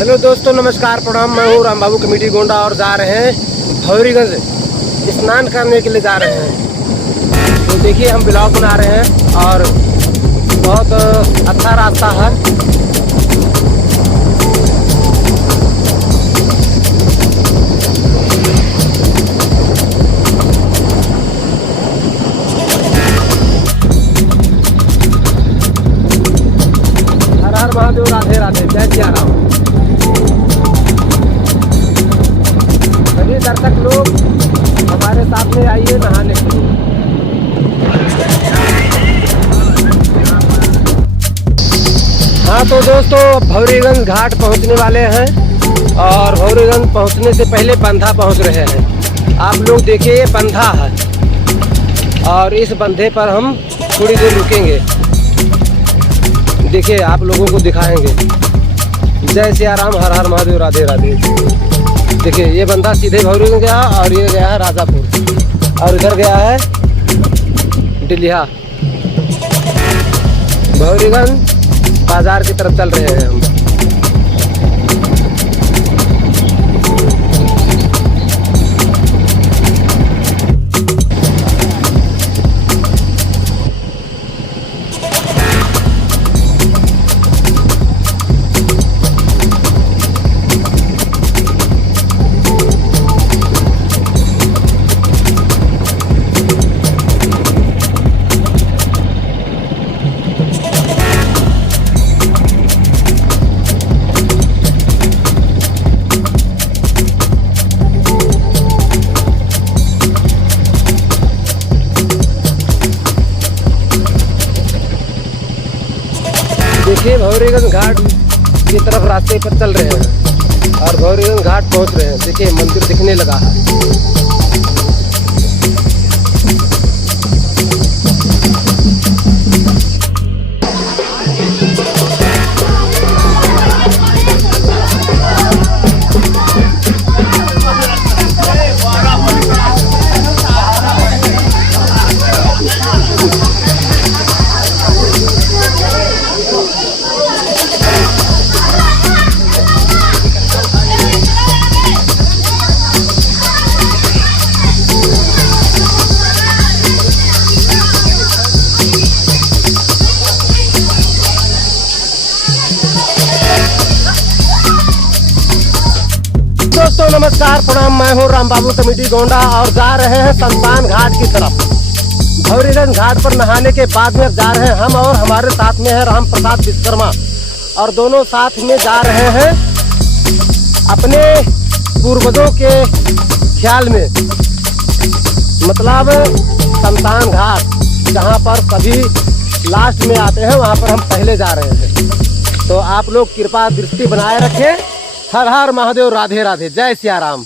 Hello दोस्तों, नमस्कार, प्रणाम। मैं हूँ राम बाबू कमेटी गोंडा और जा रहे हैं भौरीगंज स्नान करने के लिए जा रहे हैं। तो देखिए, हम ब्लॉग बना रहे हैं और बहुत अच्छा रास्ता है। हर हर महादेव, राधे राधे, जय सिया राम। सभी दर्शक लोग हमारे साथ में आइए नहाने के लिए। हाँ तो दोस्तों, भौरीगंज घाट पहुंचने वाले हैं और भौरीगंज पहुंचने से पहले बंधा पहुंच रहे हैं। आप लोग देखिए, ये बंधा है और इस बंधे पर हम थोड़ी देर रुकेंगे। देखिए, आप लोगों को दिखाएंगे। जय सिया राम, हर हर महादेव, राधे राधे। देखिए, ये बंदा सीधे भौरीगंज गया और ये गया है राजापुर और इधर गया है डिलिया। भौरीगंज बाजार की तरफ चल रहे हैं हम। देखिए, भौरीगंज घाट की तरफ रास्ते पर चल रहे हैं और भौरीगंज घाट पहुंच रहे हैं। देखिए, मंदिर दिखने लगा है। दोस्तों नमस्कार, प्रणाम। मैं हूँ राम बाबू कमेटी गोंडा और जा रहे हैं शमशान घाट की तरफ। भौरीगंज घाट पर नहाने के बाद में जा रहे हैं हम और हमारे साथ में है राम प्रसाद विश्वकर्मा और दोनों साथ में जा रहे हैं अपने पूर्वजों के ख्याल में, मतलब शमशान घाट जहाँ पर सभी लास्ट में आते हैं वहाँ पर हम पहले जा रहे हैं। तो आप लोग कृपा दृष्टि बनाए रखें। हर हर महादेव, राधे राधे, जय सिया राम।